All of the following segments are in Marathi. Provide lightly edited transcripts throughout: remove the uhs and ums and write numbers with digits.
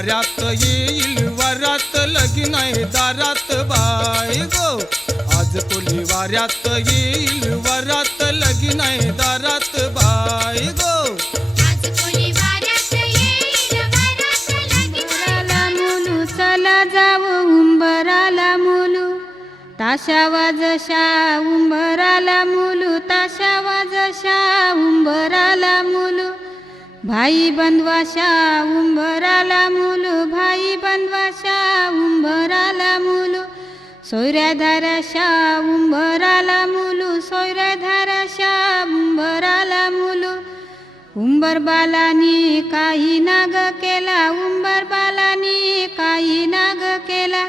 वाऱ्यात येईल वरात लगीन आहे दारात बाय गो। आज कोली वाऱ्यात येईल वरात लगीन आहे दारात बाय गो। आज कोली वाऱ्यात येईल वरात लगीन आहे मुलू चला जाऊ उंबराला मुलू ताशा वाजशा उंबराला मुलू ताशा वाजशा उंबराला मुलू भाई बंधवाशा उंबराला मुलू भाई बंधवाशा उंबराला मुलू सोयऱ्या धाराशा उंबराला मुलू सोयऱ्या धाराशा उंबराला मुलू उंबर बालानी काही नाग केला उंबर बालानी काही नाग केला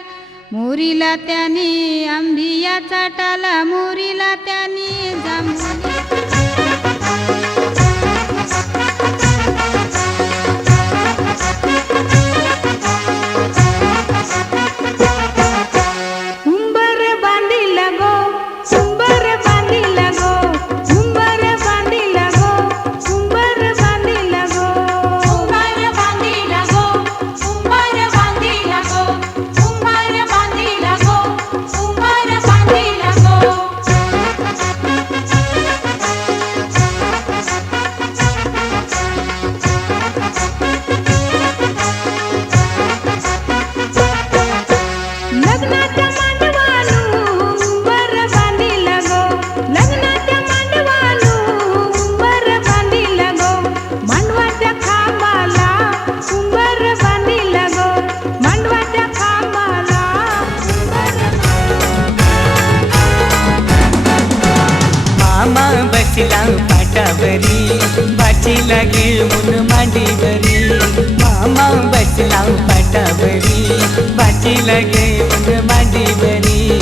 मोरीला त्याने आंबिया चाटाला मोरीला त्याने जांभुली बसला पाटावरी बाची लागे मुन मांडीवरी मामा बसला पाटावरी बाची लागे मुन मांडीवरी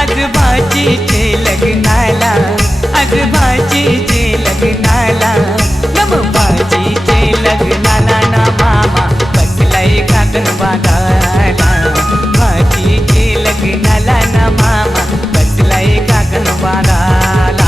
आज भाचीचे लग्नाला आज भाचीचे लग्नाला नम भाचीचे लग्नाला ना मामा बसलाय काकण बागाला भाचीचे लग्नाला ना मामा बसलाय काकण बागाला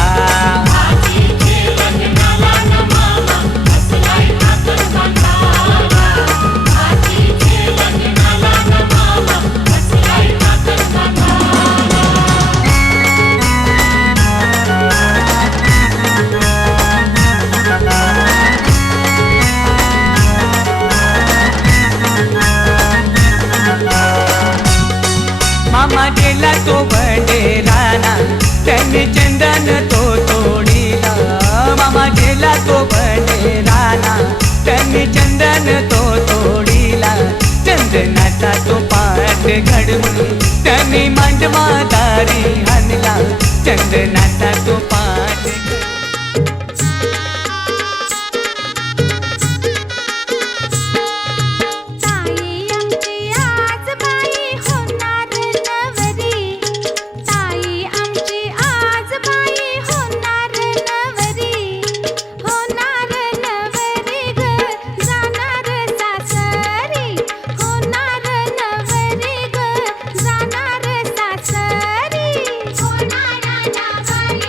मामा गेला तो बडेराना त्यांनी चंदन तो तोडीला मामा गेला तो बडेराना त्यांनी चंदन तो तोडीला चंदनाचा तो पाठ घडवून त्यांनी मांडवा दारी आणला चंदनाचा तो पाठ होणार नवरी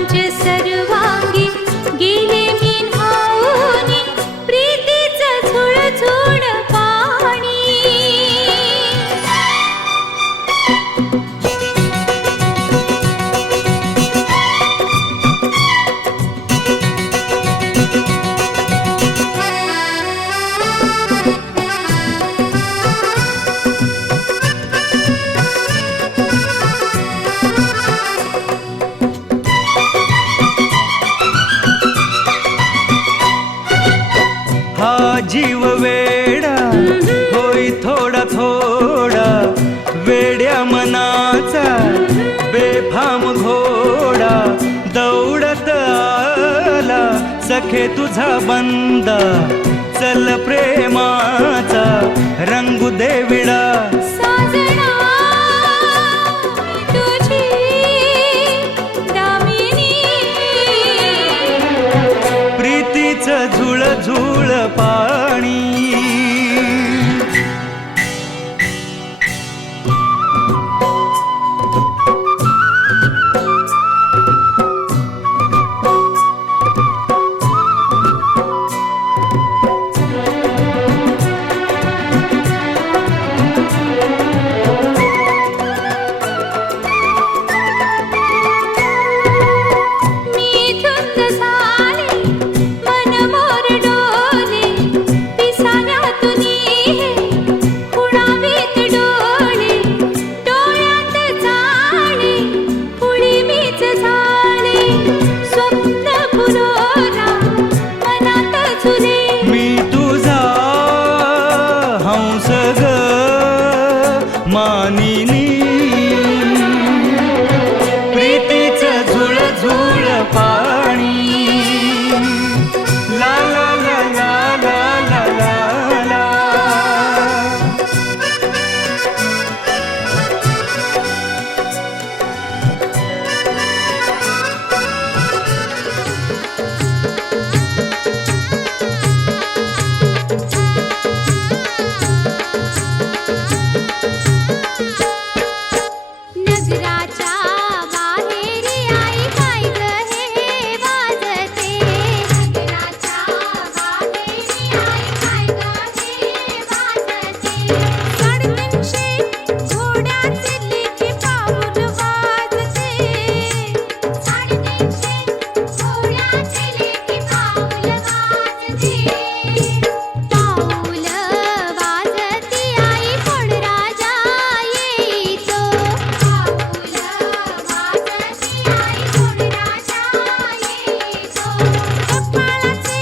रोमांच सर्वांगी गेले मी न्हाऊनी प्रीतीचं झुळझुळ पाणी हा जीव वेडा होई थोडा थोडा वेड्या मनाचा बेफाम घोडा दौडत आला सखे तुझा बंदा चल प्रेमाचा रंगू दे विडा साजना तुझी दामिनी प्रीतीचं झुळ झुळ पाणी मी धुंद झाले मन मोर डोले पिसाऱ्यातून हे कुणावीत डोळे डोळ्यात झाले पुढी मीच झाले स्वप्न पुरोरा मनात झुले मी तुझा हंस ग मानिनी प्रीतीचं झुळ झुळ पाणी ला ला ला ला ला ला ला ला नगराच्या बाहेरी आई काय ग हे वाजते नगराच्या बाहेरी आई काय ग हे वाजते साडेतीनशे घोड्याचे लेकी पाऊल वाजते साडेतीनशे घोड्याचे लेकी पाऊल वाजते पाऊल वाजती आई कोण राजा येतो पाऊल वाजती आई कोण राजा येतो कपाळाचे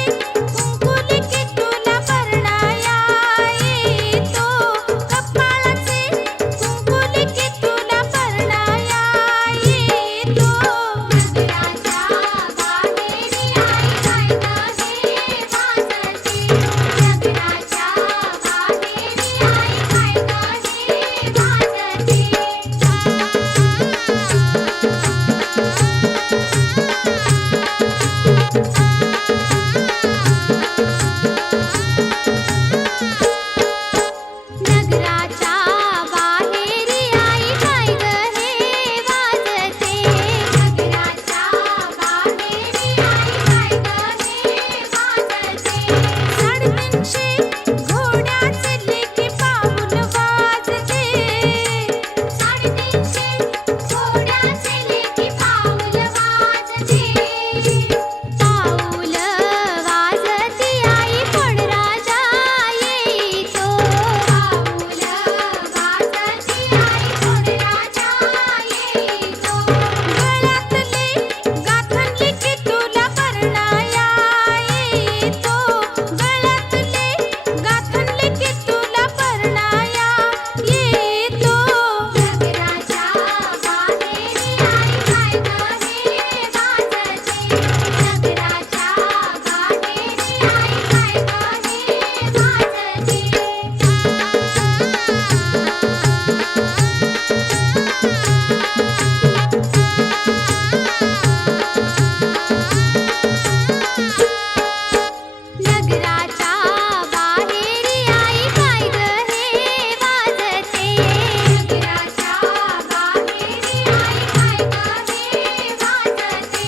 कुंकुली की तुला परणाया येतो कपाळाचे कुंकुली की तुला परणाया येतो नगराच्या बाहेरी आई काय ग हे वाजते नगराच्या बाहेरी आई काय ग नगराच्या बाहेरी आई काय ग हे वाजते नगराच्या बाहेरी आई काय ग हे वाजते साडेतीनशे घोड्याचे लेकी पाऊल वाजते साडेतीनशे घोड्याचे लेकी पाऊल वाजते पाऊल वाजती आई कोण राजा येतो पाऊल वाजती आई कोण राजा येतो गळ्यातले गाठणले की तुला परणाया येतो गळ्यातले गाठणले की तुला परणाया येतो नगराच्या बाहेरी आई काय ग हे वाजते नगराच्या बाहेरी आई काय ग हे वाजते नगराच्या बाहेरी आई काय ग हे वाजते नगराच्या बाहेरी आई काय ग हे वाजते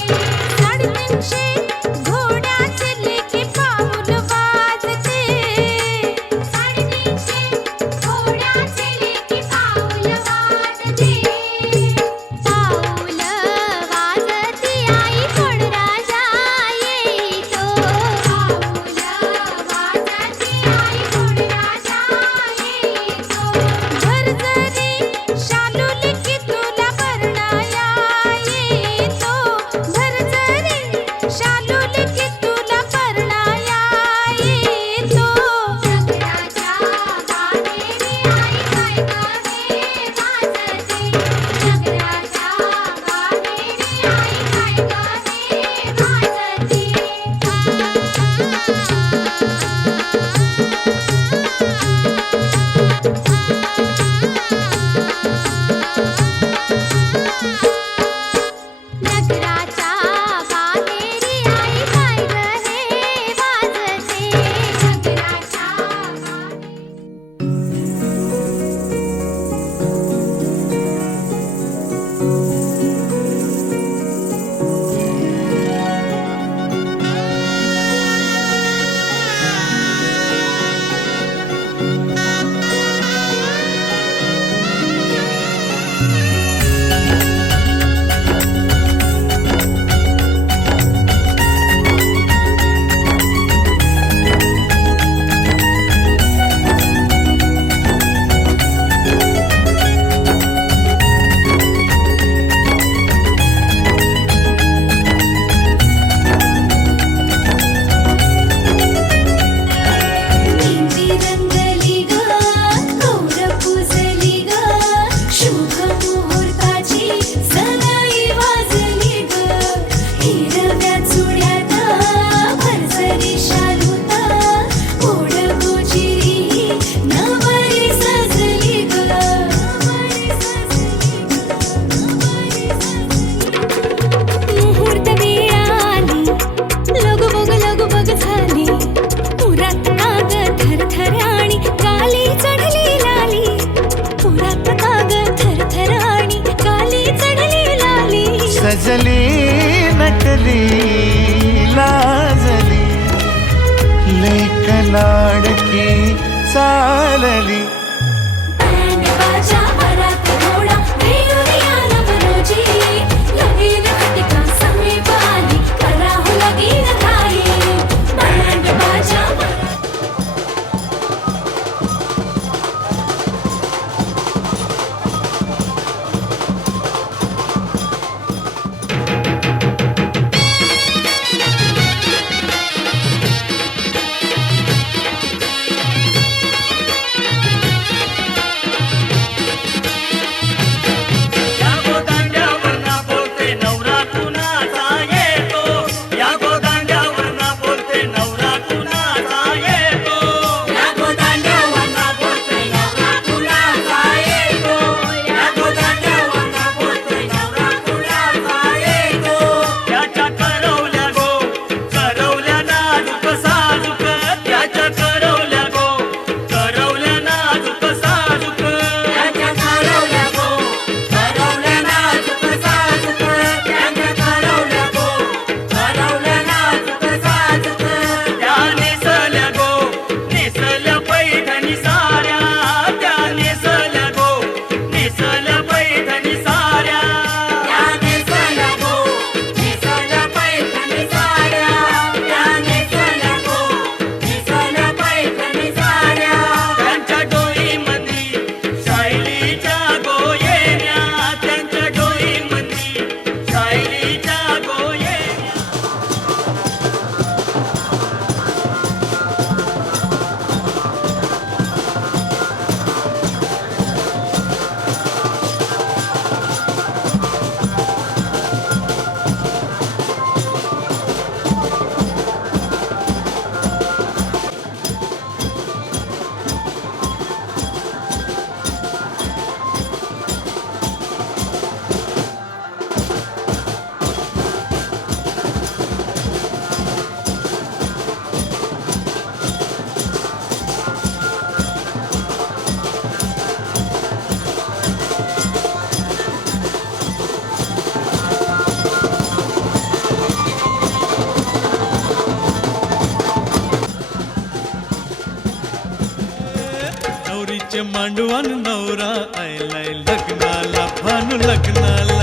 चालली बँड बाजा वरात घोडा वेळोवेळी आला मनोजी लगीन घटिका समीप आली करा हो लगीन घाई बँड बाजा या गोदांड्यावर ना बोलते नवरा कुणाचा येतो या गोदांड्यावर ना बोलते नवरा कुणाचा येतो या गोदांड्यावर ना बोलते नवरा कुणाचा येतो या गोदांड्यावर ना बोलते नवरा कुणाचा येतो त्याच्या करवल्या गो करवल्या नाजूक साजूक त्याच्या करवल्या गो करवल्या नाजूक साजूक त्याच्या करवल्या गो करवल्या नाजूक साजूक त्याच्या करवल्या गो करवल्या नाजूक साजूक त्या नेसल्या गो नेसल्या पैठणी साऱ्या त्या नेसल्या गो नेसल्या पैठणी साऱ्या त्या नेसल्या गो नेसल्या पैठणी साऱ्या त्या नेसल्या गो नेसल्या पैठणी साऱ्या त्यांच्या डोईमध्ये शायलीच्या गोयेऱ्या त्यांच्या डोईमध्ये शायलीच्या गोयेऱ्या नवरीचे मांडवान नवरा आयलाय लग्नाला भानू लग्नाला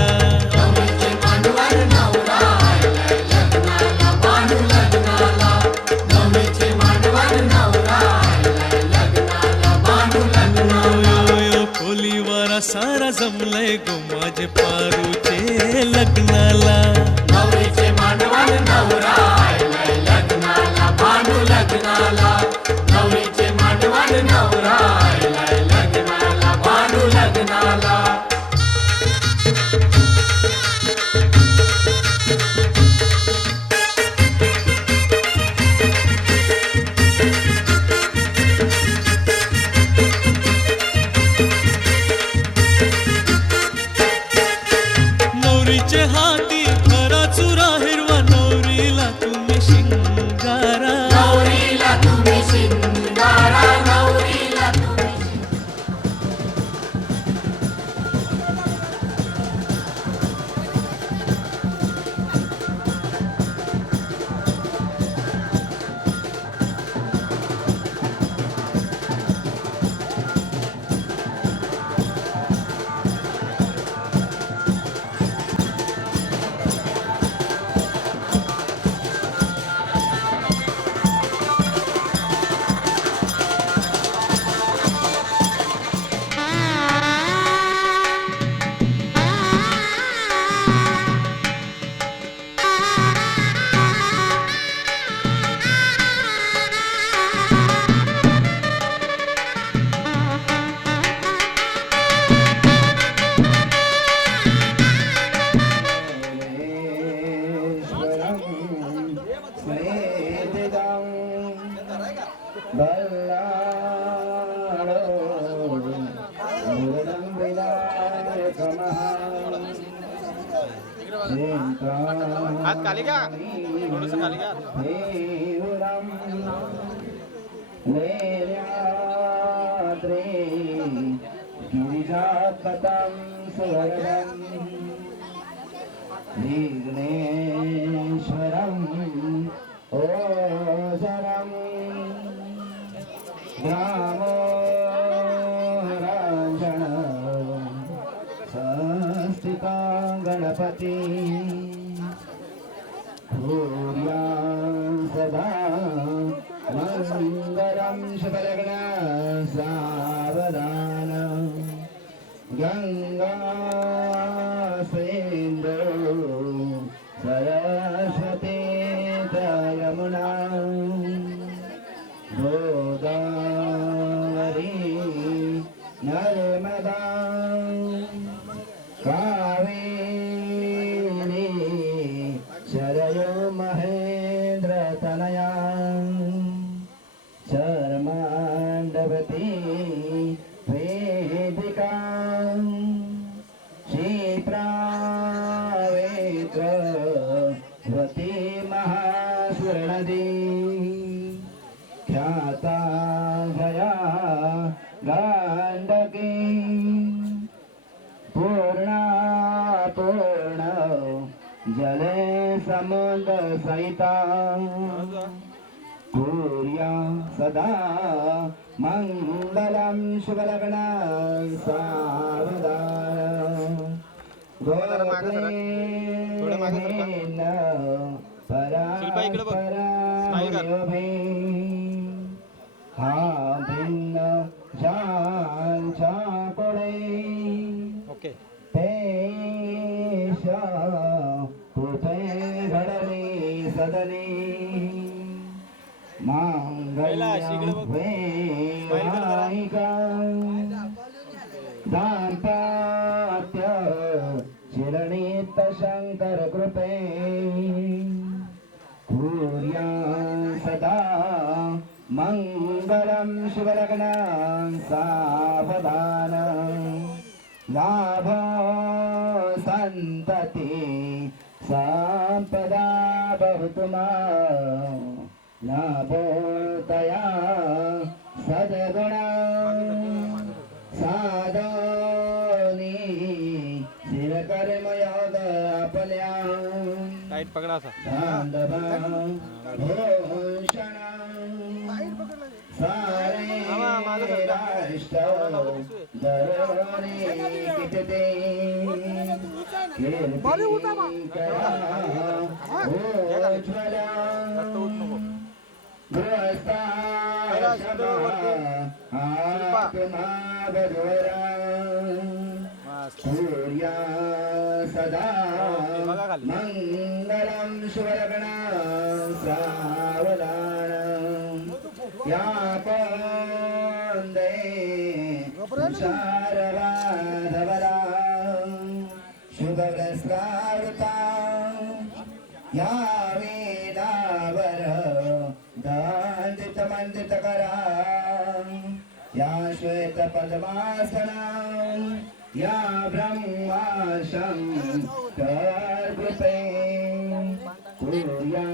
खोलीवारा सारा जमलाय गो माझे पारूचे लग्नाला नवरीचे हाती खरा चुरा हिरवा नवरीला तुम्ही शिंगारा हात खाली घ्या थोडस खाली घ्या गिरिजापदं सुवर्णं विघ्नेश्वरम् ओजरं ग्राम सरस्वती भूर्यां सदा मङ्गलं शुभलग्न सावधान गंगा सिंधु सरस्वती यमुना गोदावरी नर्मदा कावेरी शरयो महेंद्र तनया शर्मांडवती वेदिका क्षिप्रावेत्रवती महास्वर्णदी ख्याता भया गांडकी पूर्णा पूर्ण जले समुद्र सहिता पूर्या सदा मंगलम शुभलग्न सावधान गोप्रेण परापरायोभे हा भिन्न ज्यांच्या कोळे ओके तेश कृपे घडली सदनी मांगल्यं वैवाहिका दाम्पत्य चिरणीत शंकर कृपे भूर्यां सदा मंगलं शुभलग्न सावधान लाभ संतति संपदा भवतु लाभोदया सद्गुणा साधनी शिरकर्मयोग आपल्या टाईट पकडा असा भूषण सारे राष्ट्र दरोरे कितते उज्ज्वला आत्मा बधोरा सूर्या सदा मंगलम शुभलग्न सावधान या पंदे तुषारराधवरा शुभव्रस्रावृता या वेदावर दांडित मंडित करा या श्वेत पद्मासना या ब्रह्माशं कर्पे कुर्या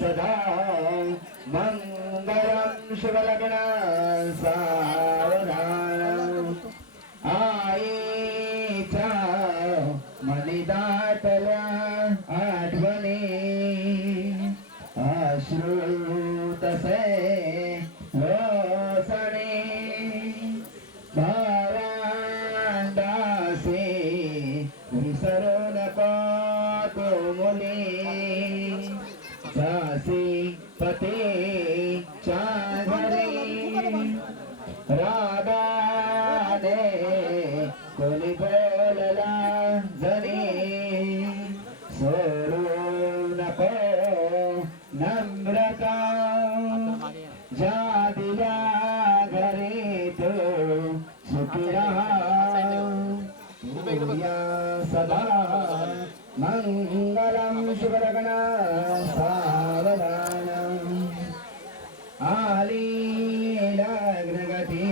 सदा मंगलं शुभलग्न सावधान आईच्या मनिदाटल्या आठवणी अश्रू तसे रोसणे भावांडासे विसरू नको तो मुली झासी पती घरी रागाने कोणी बोलला जरी सोडू नको नम्रता ज्या दिल्या घरी तो सुखी रहा या सदा मंगलम शुभलग्न सावधान आली लग्नगती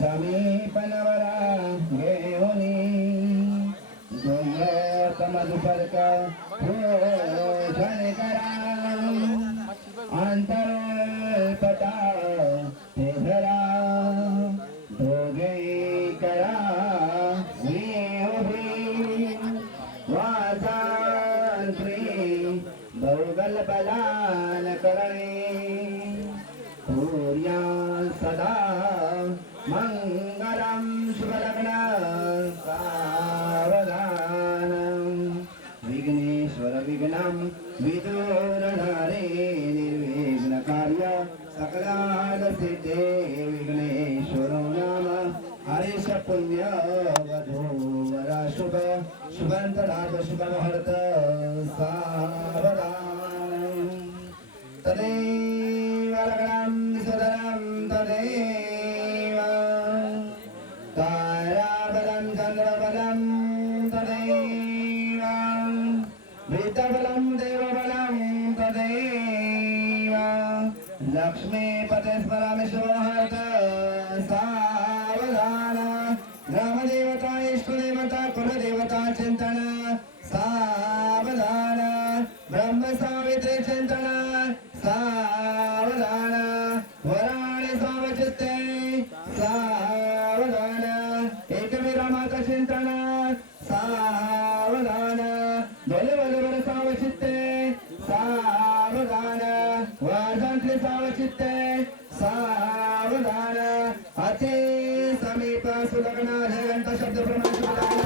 समीपनवरा घेऊनी मधुपर्क भूषण करा अंतरपटा ते धरा दोघे करा वाजांत्री बहुगल बलान करणे सूर्या सदा मंगलम शुभलग्न सावधान विदुरधारे निर्विघ्न कार्य सकलाल सिद्धे विघ्नेश्वरो नाम हरीश पुण्य वधू वरा शुभ शुभंतराज शुभ मुहूर्त सावधान तदेव लग्नं सुदरं तदेव ताराबलं चन्द्रबलं तदेव वृत्तबलं देवबलं तदेव लक्ष्मीपते स्मरामि शुभमुहूर्त सावधान ग्रामदेवता इष्टदेवता कुलदेवता चिन्तन सावधान ब्रह्म सावित्री चिन्तन सावधान वराणि सावचित्ते सावधान एकविरमाता चिन्तन सावधान बलबलवर सावचित्ते सावधान वार्धांतले सावचित्ते सावधान अति समीप सुलग्न जयंत शब्द प्रमाण सुलग्न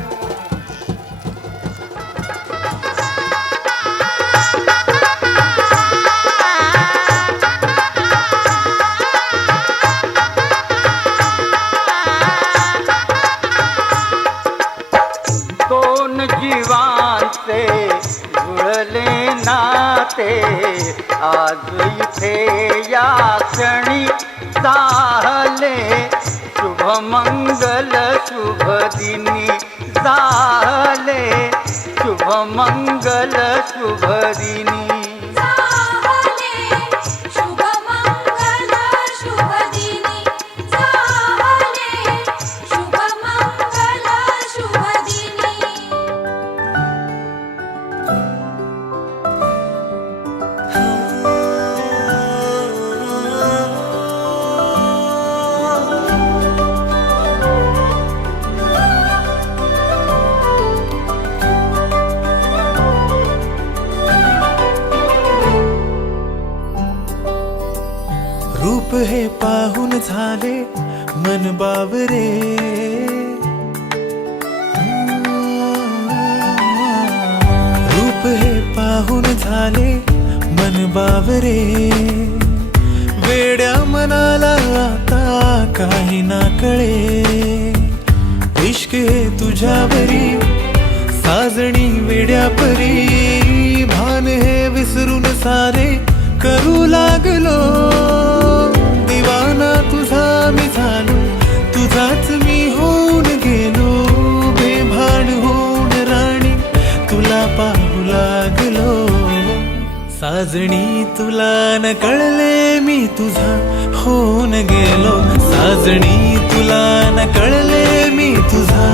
दोन जीवांचे जुळले नाते आज इथे या क्षणी झाले शुभमंगल शुभ दिनी झाले शुभमंगल शुभ दिनी झाले शुभमंगल शुभदिनी झाले शुभमंगल शुभदिनी रूप हे पाहून झाले मन बावरे रूप हे पाहून झाले मन बावरे वेड्या मनाला आता काही ना कळे इश्क हे तुझ्यावरी साजणी वेड्या परी भान हे विसरून सारे करू लागलो दिवाना तुझा मी झालो तुझाच मी होऊन गेलो बेभान होऊन राणी तुला पाहू लागलो साजणी तुला न कळले मी तुझा होऊन गेलो साजणी तुला न कळले मी तुझा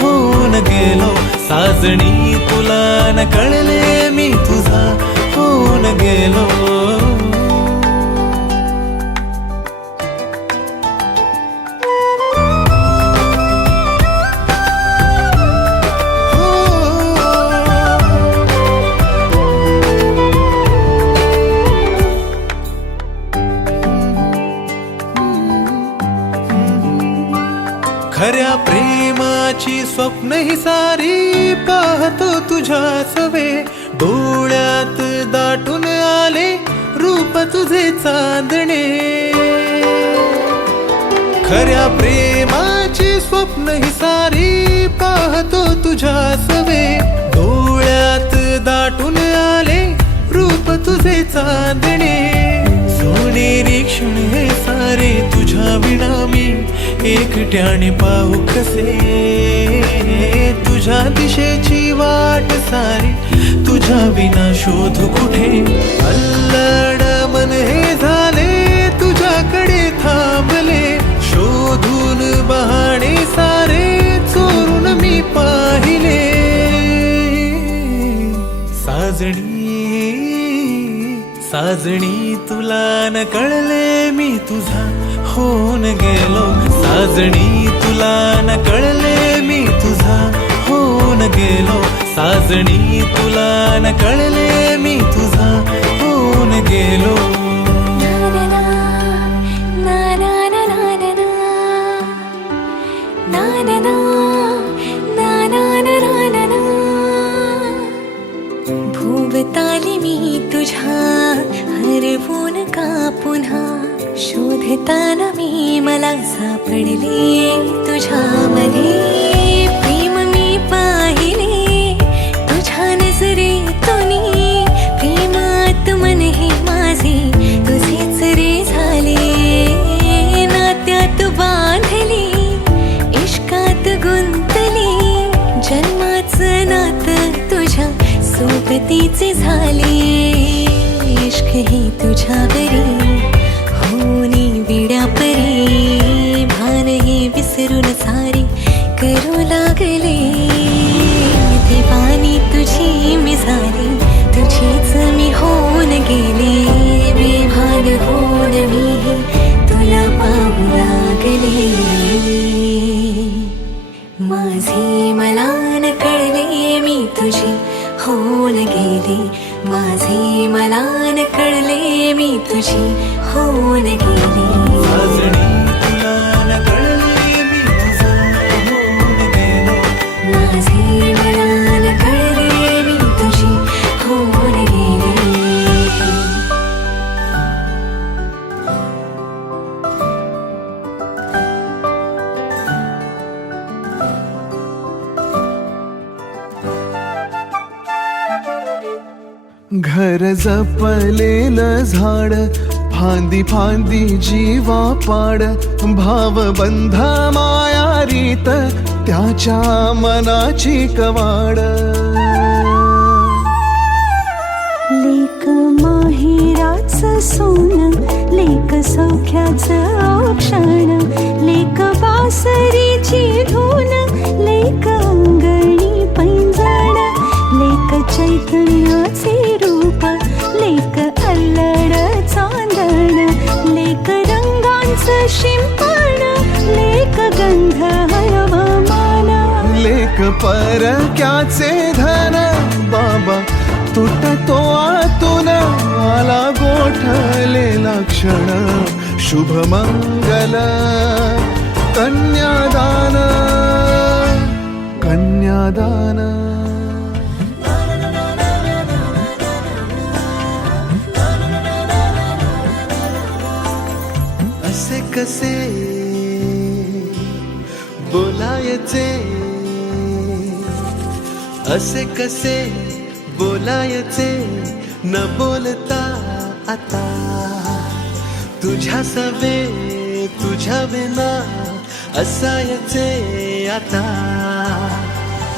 होऊन गेलो साजणी तुला न कळले मी तुझा होऊन गेलो खऱ्या प्रेमाची स्वप्न ही सारी पाहतो तुझ्या सवे डोळ्यात दाटून आले रूप तुझे चांदणे खऱ्या प्रेमाची स्वप्न ही सारी पाहतो तुझ्या सवे डोळ्यात दाटून आले रूप तुझे चांदणे सोनेरी क्षण हे सारे तुझ्या विना मी एकट्याने पाहू कसे तुझ्या दिशेची वाट सारी तुझ्या विना शोध कुठे अल्लड मन हे झाले तुझ्याकडे थांबले शोधून बहाणे सारे चोरून मी पाहिले साजणी तुला न कळले मी तुझा होऊन गेलो साजणी तुला न कळले मी तुझा होऊन गेलो साजणी तुला न कळले मी तुझा होऊन गेलो भूवताली मी मी तुझ्या हरवून का पुन्हा शोधताना मी मला सापडले तुझ्यामध्ये प्रेम मी पाहिले तुझ्या नजरेतून प्रेमात मन हे माझे तुझेच रे झाले नात्यात बांधले इश्कात गुंतले जन्माचं नातं तुझ्या सोबतीचे झाले इश्क हे तुझ्यावरी होनी विड्या परी भान हे विसरून सारे करू लागले देवानी तुझी मी झाली तुझीच मी होऊन गेले बेभान होऊन मी तुला पाहू लागले माझे मला न कळले मी तुझी होऊन गेले माझे मला न कळले मी तुझी होऊन गेले साजणी तुला न कळले मी तुझा होऊन गेलो माझे मला न कळले मी तुझी होऊन गेले घर जपलेलं झाड फांदी फांदी जीवा पाड भाव बंध माया रीत त्याच्या मनाची कवाड लेक माहेराचं सोन लेक सौख्याचं औक्षण लेक बासरीची धून लेक अंगणी पैंजण लेक चैतन्याचे रूप लेक अल्लड चांदण लेक रंगांचं शिंपण लेक गंध हवामान लेक परक्याचे धन बाबा तुटतो आतून आला गोठलेला क्षण शुभ मंगल कन्यादान कन्यादान असे कसे बोलायचे असे कसे बोलायचे न बोलता आता तुझ्या सवे तुझ्या विना असायचे आता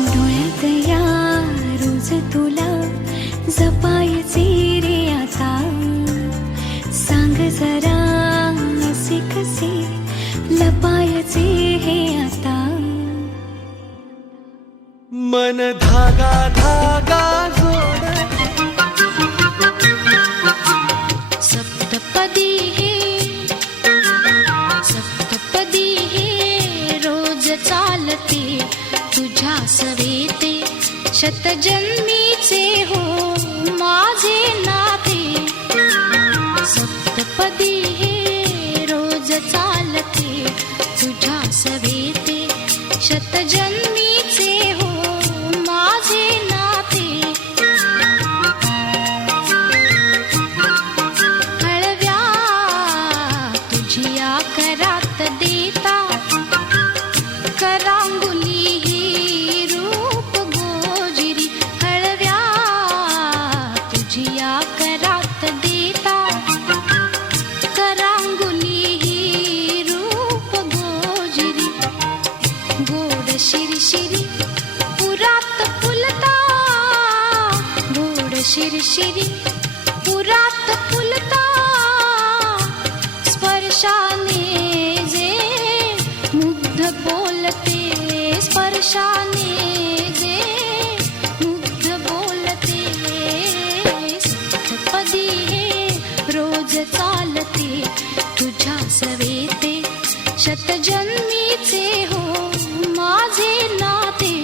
डोळ्यात या रोज तुला जपायचे रे आता सांग जरा असे कसे लपायचे हे आता मन धागा धागा जोड सप्तपदी हे रोज चालते तुझ्या सवेते शतजन्मीचे हो माझे नाते सप्तपदी हे रोज चालते तुझ्या सवेते शतजन्मीचे हो माझे नाते हळव्या तुझी आकरात देता करांगुली ही रूप गोजिरी हळव्या तुझी आकरात देता करांगुली ही रूप गोजिरी गोड शिरशिरी पुरात फुलता गोड शिरशिरी पुरात फुलता स्पर्शाने जे मुग्ध बोलते स्पर्शाने जे मुग्ध बोलते सप्तपदी हे रोज चालते तुझ्या सवेते शतजन्मीचे हो माझे नाते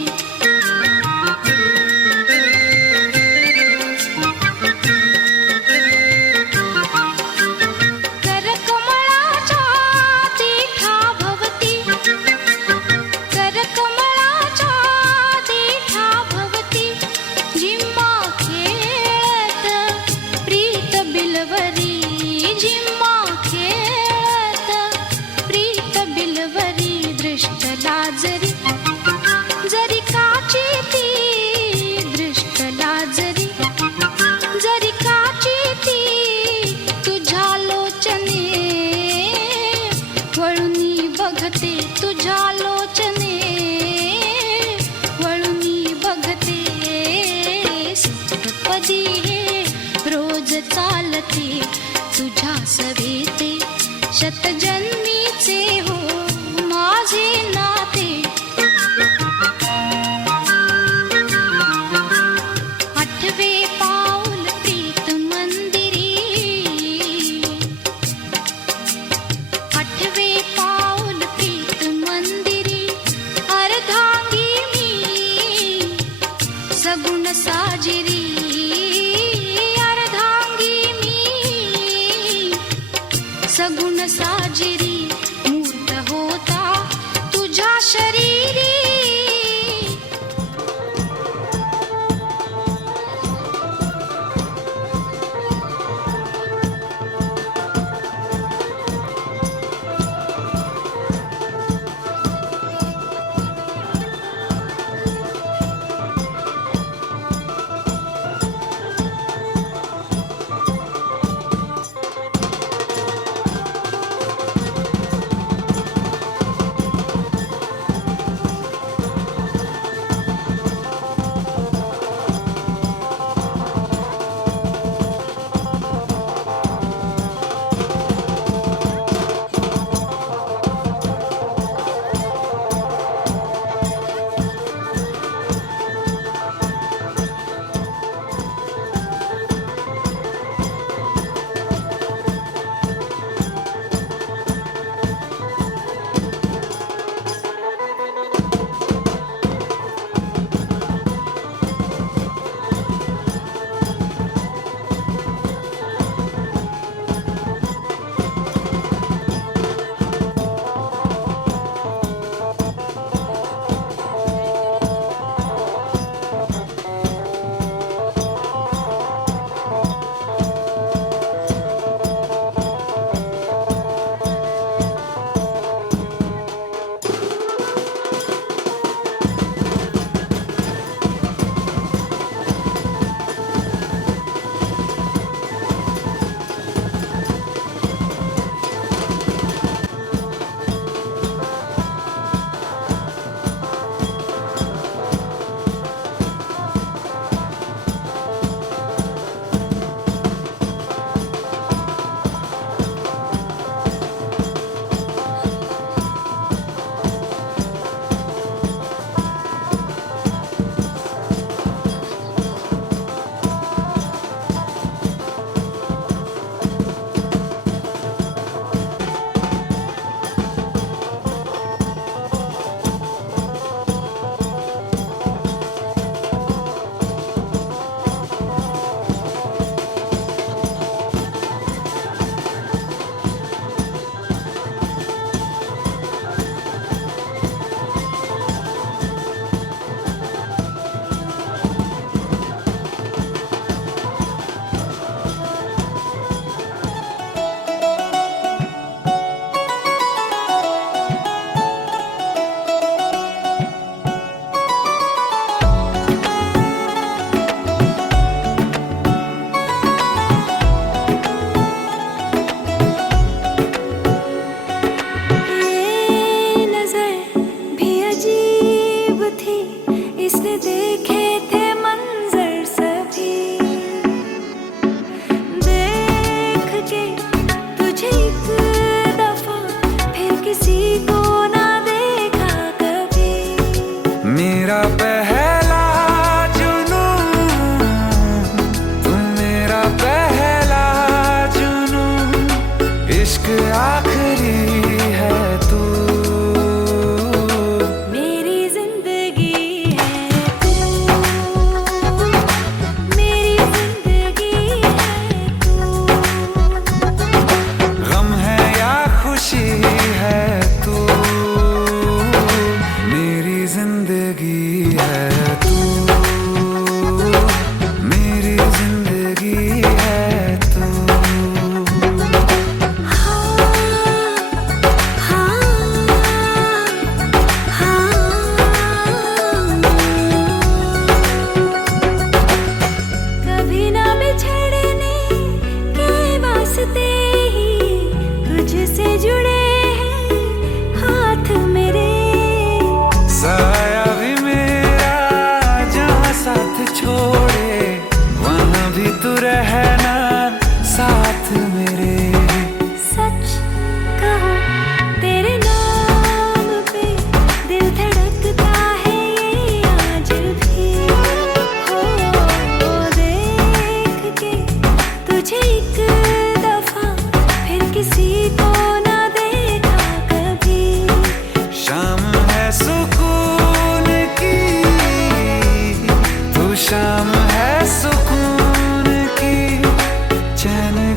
चालते तुझ्या सवेते शतजन्मीचे हो माझे नाते आठवे पाऊल प्रीत मंदिरी आठवे पाऊल प्रीत मंदिरी अर्धांगी मी सगुण साजिरी अर्धांगी मी सगुण साजिरी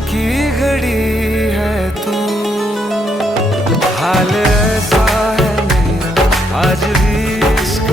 की घड़ी है तू, हाल ऐसा है मेरा आज भी इश्क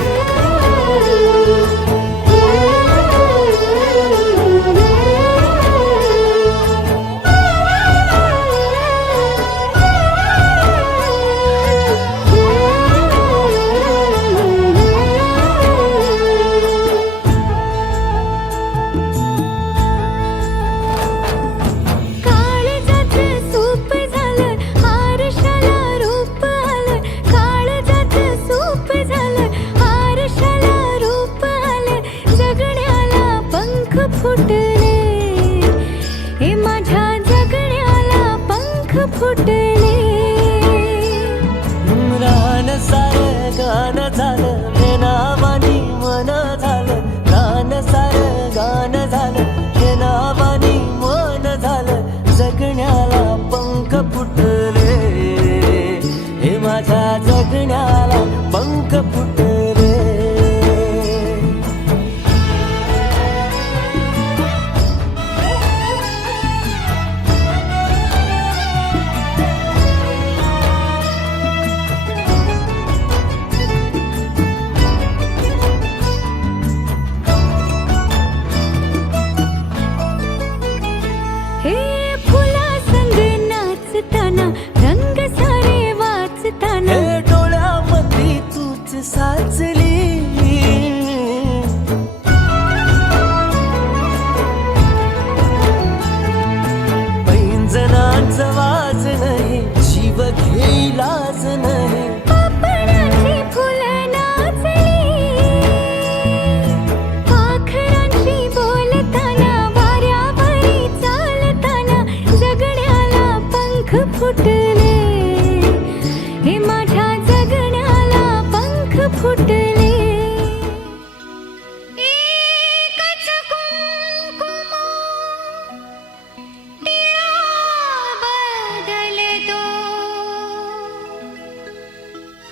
जगण्याला पंख फुटले. हे फुला संग नाचताना रंग सारे वाचताना साचली पैंजणांचं वाज नाही, जीव घेईलाच नाही. पापणाची फुलं नाचली, पाखरांशी बोलताना वाऱ्यावरी चालताना जगण्याला पंख फुटले. हे माझ्या जगण्याला पंख फुटले. एकच कुंकुम टिळा बदलतो,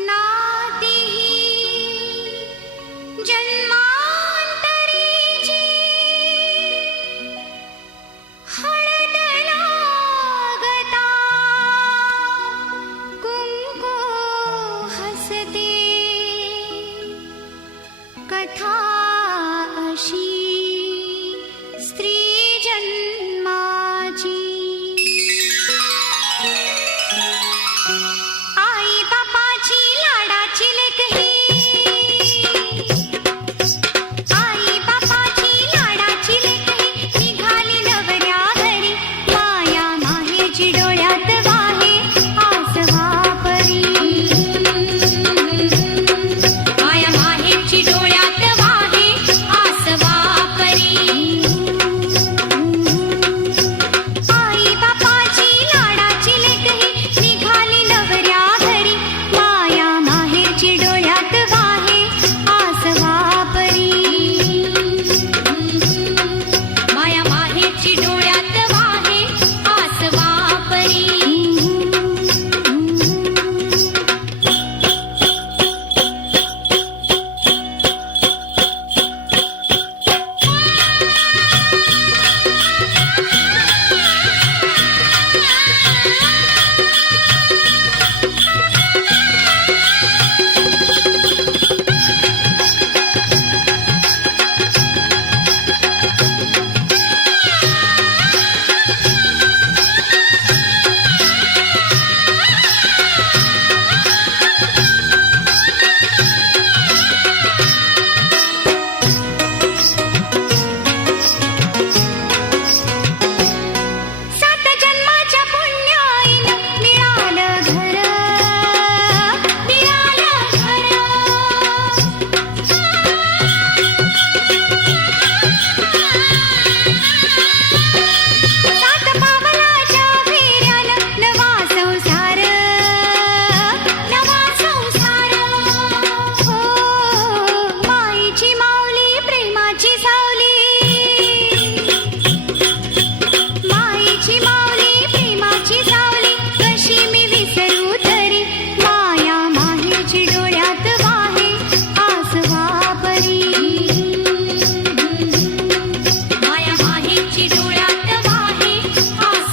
नाती जन्मांतरीची हळद लागता कुंकू हसते. कथा अशी स्त्री जन्माची. आई बापाची लाडाची लेक ही, आई बापाची लाडाची लेक ही निघाली नवऱ्या घरी. माया माहेची डोळ्यात वाहे आस वापरी. माया माहेची डोळ्यात वाहे आस वापरी. आई बापाची लाडाची लेक ही निघाली नवऱ्या घरी. माया माहेची डोळ्यात वाहे आस वापरी. माया माहेची डोळ्यात वाहे आस वापरी. सात जन्माच्या पुण्याईनं मिळालं घर, मिळालं घर. सात पावलाच्या फेऱ्यानं नवा संसार, नवा संसार. हो माईची माऊली प्रेमाची सावली, माईची माऊली प्रेमाची सावली. कशी मी विसरू तरी माया माहेची डोळ्यात वाहे आस वापरी. माया माहेची डोळ्यात वाहे आस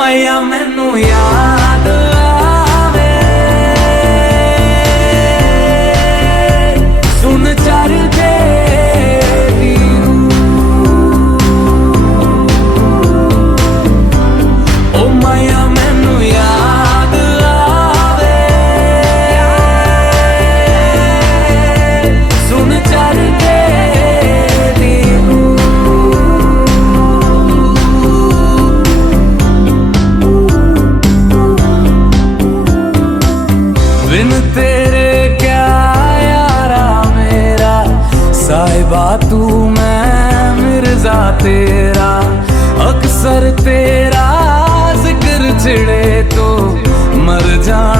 ਮਾਇਆ ਮੈਨੂੰ ਯਾਦ ਆਵੇ ਸੁਣ ਚਰਦੇ ਦੀ ਓ ਮਾਇਆ ਮੈਨੂੰ ਯਾਦ ਆਵੇ ਸੁਣ ਚਰਦੇ तेरे क्या यारा मेरा साहिबा तू मैं मिर्जा तेरा अक्सर तेरा जिक्र छिड़े तो मर जाना